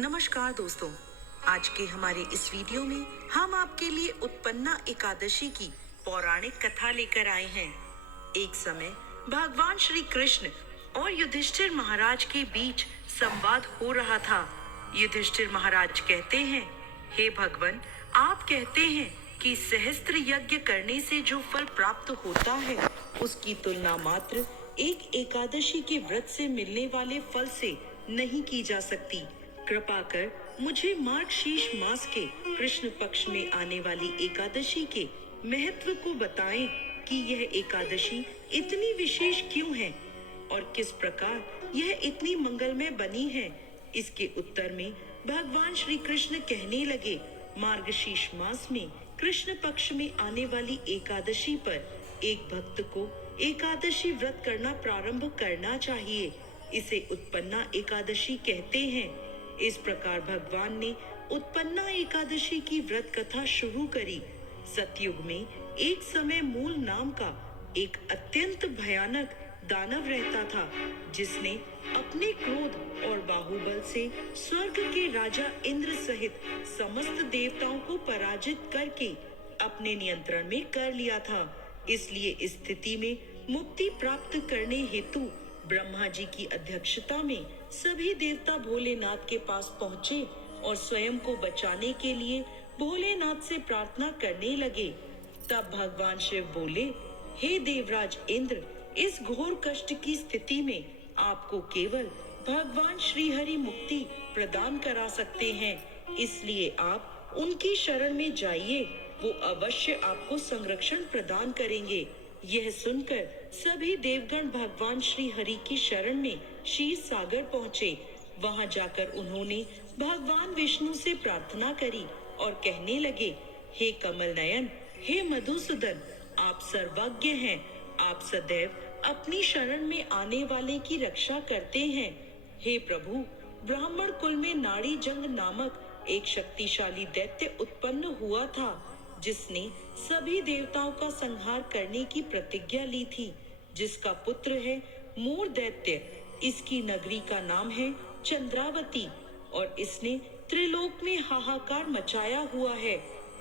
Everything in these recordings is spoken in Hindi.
नमस्कार दोस्तों। आज के हमारे इस वीडियो में हम आपके लिए उत्पन्ना एकादशी की पौराणिक कथा लेकर आए हैं। एक समय भगवान श्री कृष्ण और युधिष्ठिर महाराज के बीच संवाद हो रहा था। युधिष्ठिर महाराज कहते हैं, हे भगवान, आप कहते हैं कि सहस्त्र यज्ञ करने से जो फल प्राप्त होता है उसकी तुलना मात्र एक एकादशी के व्रत से मिलने वाले फल से नहीं की जा सकती। कृपा कर मुझे मार्गशीर्ष मास के कृष्ण पक्ष में आने वाली एकादशी के महत्व को बताएं कि यह एकादशी इतनी विशेष क्यों है और किस प्रकार यह इतनी मंगलमय बनी है। इसके उत्तर में भगवान श्री कृष्ण कहने लगे, मार्गशीर्ष मास में कृष्ण पक्ष में आने वाली एकादशी पर एक भक्त को एकादशी व्रत करना प्रारंभ करना चाहिए। इसे उत्पन्ना एकादशी कहते हैं। इस प्रकार भगवान ने उत्पन्ना एकादशी की व्रत कथा शुरू करी। सतयुग में एक समय मूल नाम का एक अत्यंत भयानक दानव रहता था, जिसने अपने क्रोध और बाहुबल से स्वर्ग के राजा इंद्र सहित समस्त देवताओं को पराजित करके अपने नियंत्रण में कर लिया था। इसलिए इस स्थिति में मुक्ति प्राप्त करने हेतु ब्रह्मा जी की अध्यक्षता में सभी देवता भोलेनाथ के पास पहुँचे और स्वयं को बचाने के लिए भोलेनाथ से प्रार्थना करने लगे। तब भगवान शिव बोले, हे देवराज इंद्र, इस घोर कष्ट की स्थिति में आपको केवल भगवान श्री हरि मुक्ति प्रदान करा सकते हैं। इसलिए आप उनकी शरण में जाइए, वो अवश्य आपको संरक्षण प्रदान करेंगे। यह सुनकर सभी देवगण भगवान श्री हरि की शरण में क्षीर सागर पहुँचे। वहां जाकर उन्होंने भगवान विष्णु से प्रार्थना करी और कहने लगे, हे कमल नयन, हे मधुसूदन, आप सर्वज्ञ हैं। आप सदैव अपनी शरण में आने वाले की रक्षा करते हैं। हे प्रभु, ब्राह्मण कुल में नाड़ी जंग नामक एक शक्तिशाली दैत्य उत्पन्न हुआ था, जिसने सभी देवताओं का संहार करने की प्रतिज्ञा ली थी, जिसका पुत्र है मूर दैत्य। इसकी नगरी का नाम है चंद्रावती और इसने त्रिलोक में हाहाकार मचाया हुआ है।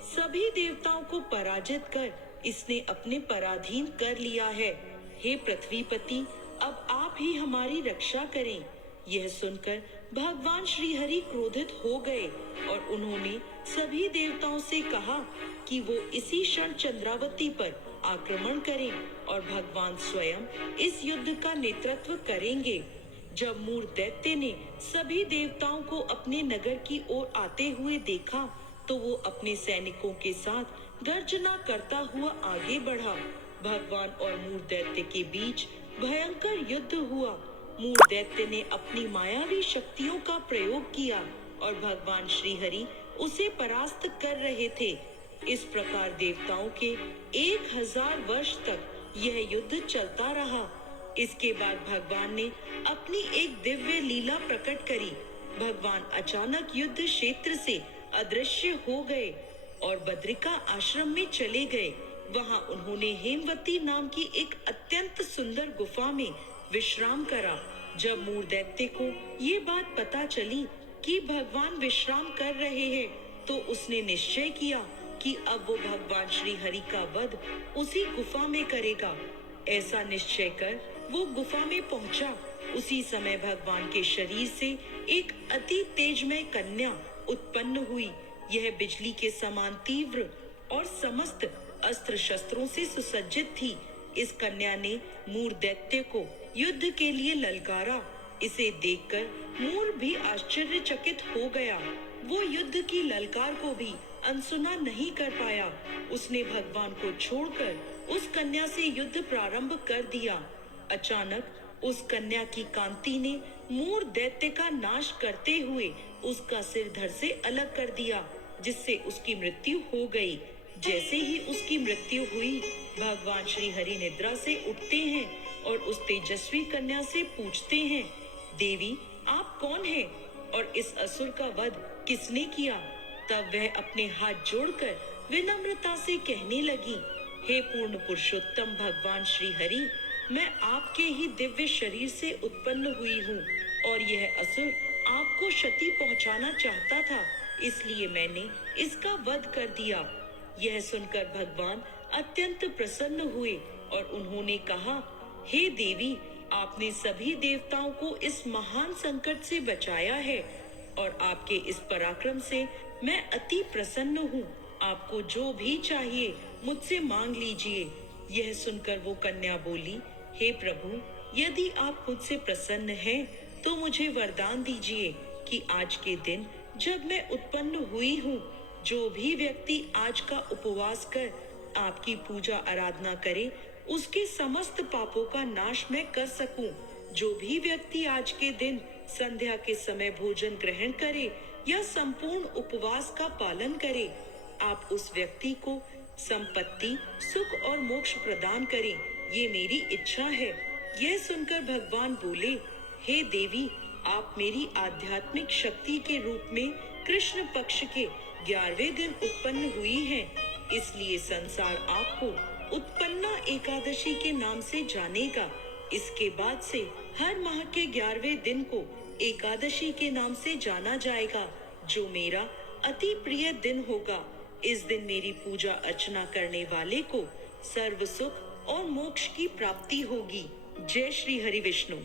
सभी देवताओं को पराजित कर इसने अपने पराधीन कर लिया है। हे पृथ्वीपति, अब आप ही हमारी रक्षा करें। यह सुनकर भगवान श्री हरि क्रोधित हो गए और उन्होंने सभी देवताओं से कहा कि वो इसी क्षण चंद्रावती पर आक्रमण करें और भगवान स्वयं इस युद्ध का नेतृत्व करेंगे। जब मूर दैत्य ने सभी देवताओं को अपने नगर की ओर आते हुए देखा तो वो अपने सैनिकों के साथ गर्जना करता हुआ आगे बढ़ा। भगवान और मूर दैत्य के बीच भयंकर युद्ध हुआ। मूर दैत्य ने अपनी मायावी शक्तियों का प्रयोग किया और भगवान श्री हरि उसे परास्त कर रहे थे। इस प्रकार देवताओं के 1000 वर्ष तक यह युद्ध चलता रहा। इसके बाद भगवान ने अपनी एक दिव्य लीला प्रकट करी। भगवान अचानक युद्ध क्षेत्र से अदृश्य हो गए और बद्रिका आश्रम में चले गए। वहां उन्होंने हेमवती नाम की एक अत्यंत सुंदर गुफा में विश्राम करा। जब मूर दैत्य को ये बात पता चली कि भगवान विश्राम कर रहे हैं, तो उसने निश्चय किया कि अब वो भगवान श्री हरि का वध उसी गुफा में करेगा। ऐसा निश्चय कर वो गुफा में पहुंचा। उसी समय भगवान के शरीर से एक अति तेजमय कन्या उत्पन्न हुई। यह बिजली के समान तीव्र और समस्त अस्त्र शस्त्रों से सुसज्जित थी। इस कन्या ने मूर दैत्य को युद्ध के लिए ललकारा। इसे देखकर मूर भी आश्चर्यचकित हो गया। वो युद्ध की ललकार को भी अनसुना नहीं कर पाया। उसने भगवान को छोड़कर उस कन्या से युद्ध प्रारंभ कर दिया। अचानक उस कन्या की कांति ने मूर दैत्य का नाश करते हुए उसका सिर धड़ से अलग कर दिया, जिससे उसकी मृत्यु हो गई। जैसे ही उसकी मृत्यु हुई, भगवान श्री हरि निद्रा से उठते हैं और उस तेजस्वी कन्या से पूछते हैं, देवी, आप कौन हैं और इस असुर का वध किसने किया? तब वह अपने हाथ जोड़कर विनम्रता से कहने लगी, हे पूर्ण पुरुषोत्तम भगवान श्री हरि, मैं आपके ही दिव्य शरीर से उत्पन्न हुई हूँ और यह असुर आपको क्षति पहुंचाना चाहता था, इसलिए मैंने इसका वध कर दिया। यह सुनकर भगवान अत्यंत प्रसन्न हुए और उन्होंने कहा, हे देवी, आपने सभी देवताओं को इस महान संकट से बचाया है और आपके इस पराक्रम से मैं अति प्रसन्न हूँ। आपको जो भी चाहिए मुझसे मांग लीजिए। यह सुनकर वो कन्या बोली, हे प्रभु, यदि आप मुझसे प्रसन्न हैं, तो मुझे वरदान दीजिए कि आज के दिन जब मैं उत्पन्न हुई हूँ, जो भी व्यक्ति आज का उपवास कर आपकी पूजा आराधना करे, उसके समस्त पापों का नाश मैं कर सकूं। जो भी व्यक्ति आज के दिन संध्या के समय भोजन ग्रहण करे या संपूर्ण उपवास का पालन करे, आप उस व्यक्ति को संपत्ति, सुख और मोक्ष प्रदान करें। ये मेरी इच्छा है। यह सुनकर भगवान बोले, हे देवी, आप मेरी आध्यात्मिक शक्ति के रूप में कृष्ण पक्ष के 11वें दिन उत्पन्न हुई हैं, इसलिए संसार आपको उत्पन्ना एकादशी के नाम से जानेगा। इसके बाद से हर माह के 11वें दिन को एकादशी के नाम से जाना जाएगा, जो मेरा अति प्रिय दिन होगा। इस दिन मेरी पूजा अर्चना करने वाले को सर्व सुख और मोक्ष की प्राप्ति होगी। जय श्री हरि विष्णु।